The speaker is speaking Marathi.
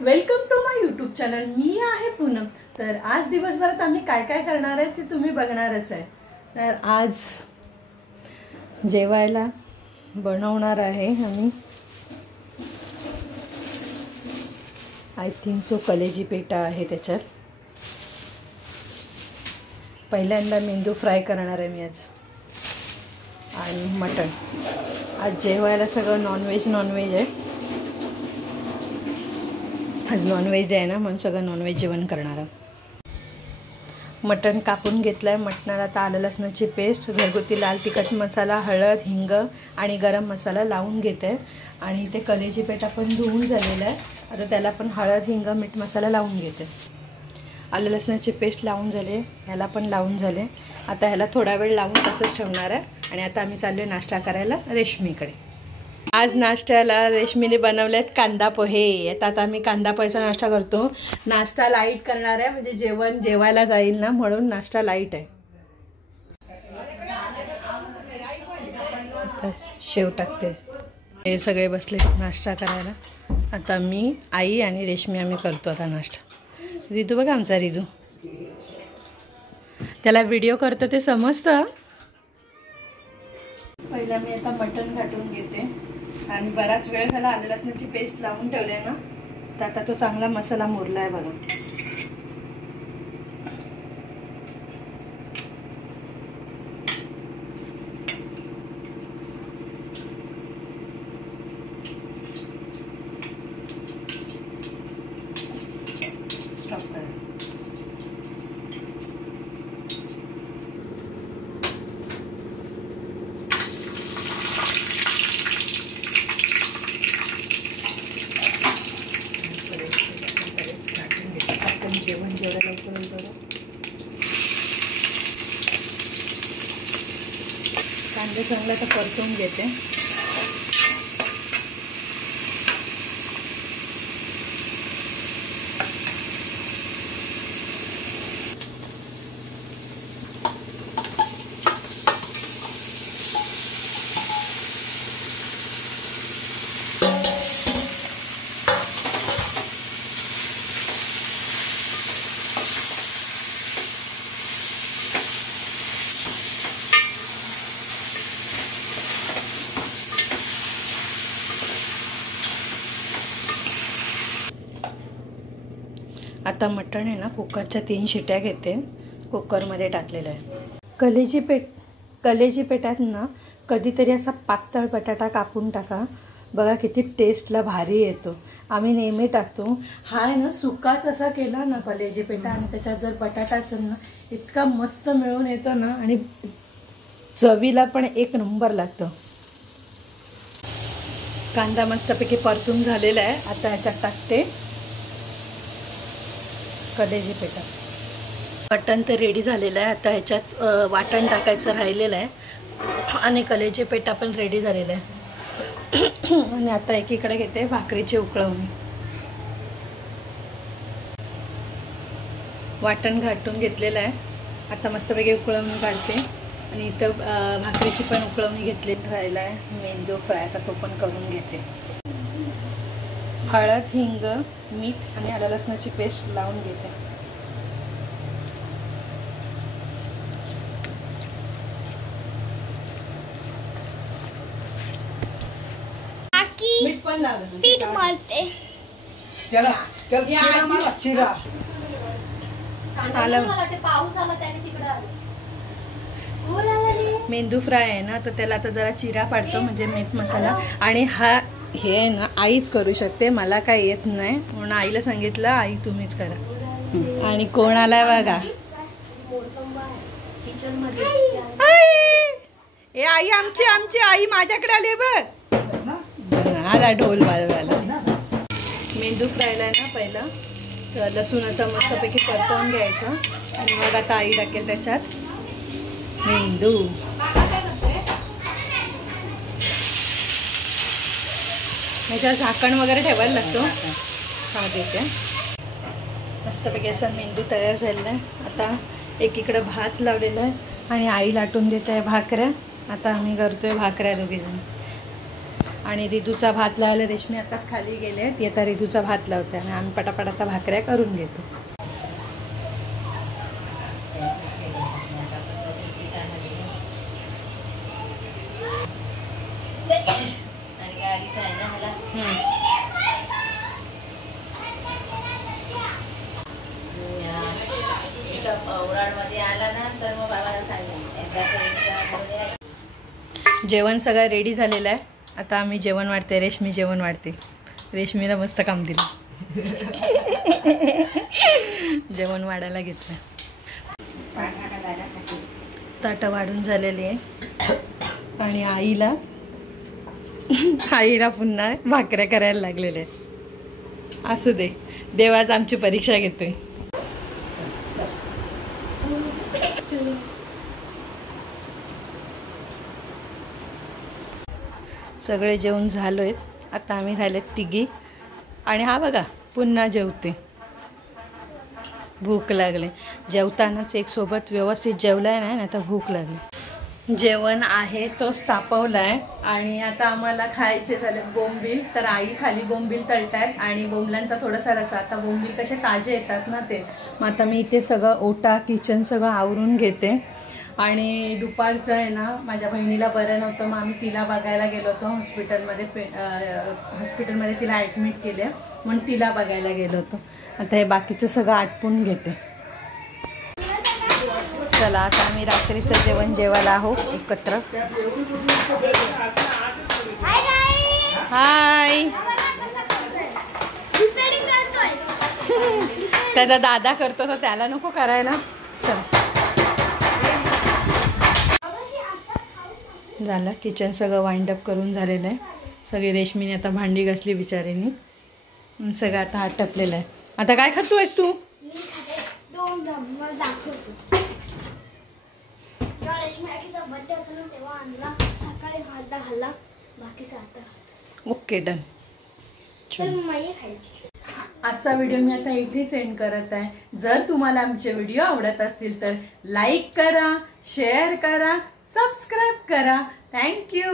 Welcome to my YouTube channel. मी आहे पूनम। तर आज दिवसभरात आम्ही काय काय करणार आहे ते तुम्ही बघणारच आहे। तर आज जेवायला बनवणार आहे आम्ही आय थिंक सो कलेजी पेटा आहे। त्याच्यात पहिल्यांदा मेंदू फ्राय करणार आहे मी आज, आणि मटण। आज जेवायला सगळं नॉनव्हेज आहे। आज नॉनव्हेज आहे ना, म्हणून सगळं नॉनव्हेज जेवण करणार आहे। मटण कापून घेतलं आहे। मटणाला आता आलं लसणाची पेस्ट, घरगुती लाल तिखट मसाला, हळद, हिंग आणि गरम मसाला लावून घेते। आणि ते कलेजी पेटा पण धुवून झालेला आहे। आता त्याला पण हळद, हिंग, मीठ मसाला लावून घेते। आलं लसणाची पेस्ट लावून झाले, ह्याला पण लावून झाले। आता ह्याला थोडा वेळ लावून तसंच ठेवणार आहे। आणि आता आम्ही चाललो नाश्ता करायला रेशमीकडे। आज नाश्त्याला रेशमीने बनवलेत कांदा पोहे। आता आम्ही कांदा पोहेचा नाश्ता करतो। नाश्ता लाईट करणार आहे, म्हणजे जेवण जेवायला जाईल ना, म्हणून नाश्ता लाईट आहे। शेव टाकते। हे सगळे बसले नाश्ता करायला। आता मी, आई आणि रेशमी आम्ही करतो आता नाश्ता। रिदू बघा आमचा रिदू, त्याला व्हिडिओ करतो ते समजतं। पहिला मी आता मटण घाटून घेते। आणि बराच वेळ झाला आलं लसणाची पेस्ट लावून ठेवले ना, तर आता तो चांगला मसाला मुरला आहे बघा। स्टॉप करा। जेवण जेवढं लवकर होईल बरं। कांदे चांगला तर परतून घेते। आता मटण आहे ना, कुकरच्या 3 शिट्या घेते। कुकरमध्ये टाकलेलं आहे। कलेजी पेटात ना कधीतरी असा पातळ बटाटा कापून टाका, बघा किती टेस्टला भारी येतो। आम्ही नेहमी टाकतो। हा आहे ना सुकाच असा केला ना कलेजी पेटा, आणि त्याच्यात जर बटाटा असेल ना, इतका मस्त मिळून येतो ना, आणि चवीला पण एक नंबर लागतो। कांदा मस्तपैकी परतून झालेला आहे। आता ह्याच्यात टाकते कलेजी पेटा। मटण तर रेडी झालेलं आहे। आता ह्याच्यात वाटण टाकायचं राहिलेलं आहे, आणि कलेजी पेटा पण रेडी झालेला आहे। आणि आता एकीकडे घेते भाकरीची उकळवणी। वाटण घाटून घेतलेलं आहे। आता मस्तपैकी उकळवणी काढते। आणि इथं भाकरीची पण उकळवणी घेतली राहिला आहे। मेंदू फ्राय आता तो पण करून घेते। हळद, हिंग, मीठ आणि आलं लसणाची पेस्ट लावून घेते। मीठ पण लावलं, पीठ मळते त्याला चिरा मारा, चिरा आलं। पाऊस आला त्याने तिकडे आलं। मेंदू फ्राय आहे ना, तर त्याला आता जरा चिरा पाडतो, म्हणजे मीठ मसाला। आणि हे ना आईच करू शकते, मला काय येत नाही, म्हणून आईला सांगितलं आई तुम्हीच करा। आणि कोण आलाय बघा, ए आई, आमची आई माझ्याकडे आली बघ। आला ढोल वाजवायला। मेंदू फ्रायला आहे ना, पहिला लसूण असं मस्तपैकी परतवून घ्यायचं, आणि मग आता आई टाकेल त्याच्यात मेंदू। ह्याच्यावर झाकण वगैरे ठेवायला लागतो। हा देते। मस्तपैकी असा मेंदू तयार झालेला आहे। आता एकीकडे भात लावलेला आहे, आणि आई लाटून देते आहे भाकऱ्या। आता आम्ही करतोय भाकऱ्या दोघीजण। आणि रिदूचा भात लावायला रेशमी आताच खाली गेले, ती आता रिदूचा भात लावते आणि आम्ही पटापट आता भाकऱ्या करून घेतो. जेवण सगळं रेडी झालेलं आहे. आता आम्ही जेवण वाढते, रेशमी जेवण वाढते. रेशमीला मस्त काम दिलं. जेवण वाढायला घेतलं. ताटं वाढून झालेली आहे आणि आईला पुन्हा भाकऱ्या करायला लागलेल्या आहेत. असू दे, देव आज आमची परीक्षा घेतोय. सगळे जेवण झालोय. आता आम्ही राहिलेत तिघी आणि हा बघा पुन्हा जेवते. भूक लागली. जेवतानाच एक सोबत व्यवस्थित जेवलाय नाही, आता भूक लागली. जेवण आहे तोच तापवलाय आणि आता आम्हाला खायचे झाले बोंबील. तर आई खाली बोंबील तळतायत आणि बोंबलांचा थोडासा रसा. आता बोंबील कसे ताजे येतात ना ते, मग आता मी इथे सगळं ओटा किचन सगळं आवरून घेते. आणि दुपारचं आहे ना, माझ्या बहिणीला बरं नव्हतं, मग आम्ही तिला बघायला गेलो होतो हॉस्पिटलमध्ये तिला ॲडमिट केले, म्हणून तिला बघायला गेलो होतो. आता हे बाकीचं सगळं आटपून घेते. चला आता आम्ही रात्रीचं जेवण जेवायला आहोत एकत्र. हाय. त्याचा दादा करतो तर त्याला नको करायला. चला झालं. किचन सगळं वाइंड अप करून झालेलं आहे. सगळी रेशमीने आता भांडी घासली बिचारीने. सगळं आता आटपलेलं आहे. आता काय खातोयस तू? Okay done. आजचा व्हिडिओ मी आता इथेच एंड करत आहे. जर तुम्हाला आमचे व्हिडिओ आवडत असतील तर लाईक करा, शेअर करा, सबस्क्राईब करा. थँक्यू.